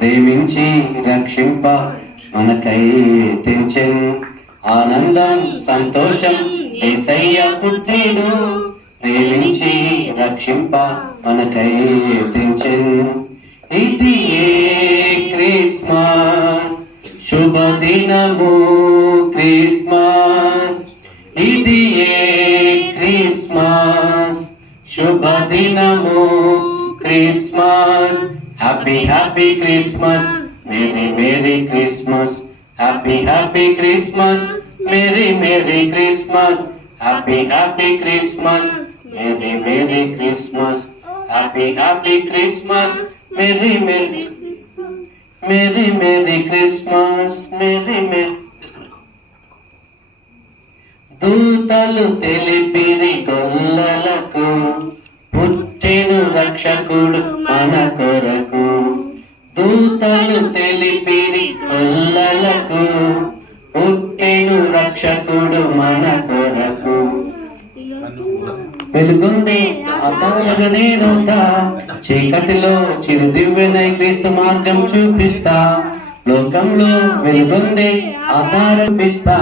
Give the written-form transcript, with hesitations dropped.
ప్రేమించి రక్షింప మనకై తెంచెను. ఆనందం సంతోషం యేసయ్య పుట్టెను, ప్రేమించి రక్షింప మనకై తెంచెను. ఇది క్రిస్మస్ శుభదినము, క్రిస్మస్ ఇది క్రిస్మస్ శుభదినము, Christmas happy happy Christmas, merry merry Christmas, happy happy Christmas, merry merry Christmas, happy happy Christmas, merry merry Christmas, happy happy Christmas, merry merry merry merry Christmas, merry merry. దూతలు తెలిపిరి గొల్లలకు, పుట్టెను రక్షకుడు మన కొరకు. దూతలు తెలిపిరి గొల్లలకు, పుట్టెను రక్షకుడు మన కొరకు. వెలుగుంది నేనుందా, చీకటిలో చిరుదివ్వెనై క్రీస్తు మార్గం చూపిస్తా. లోకంలో వెలుగుంది ఆధారపిస్తా.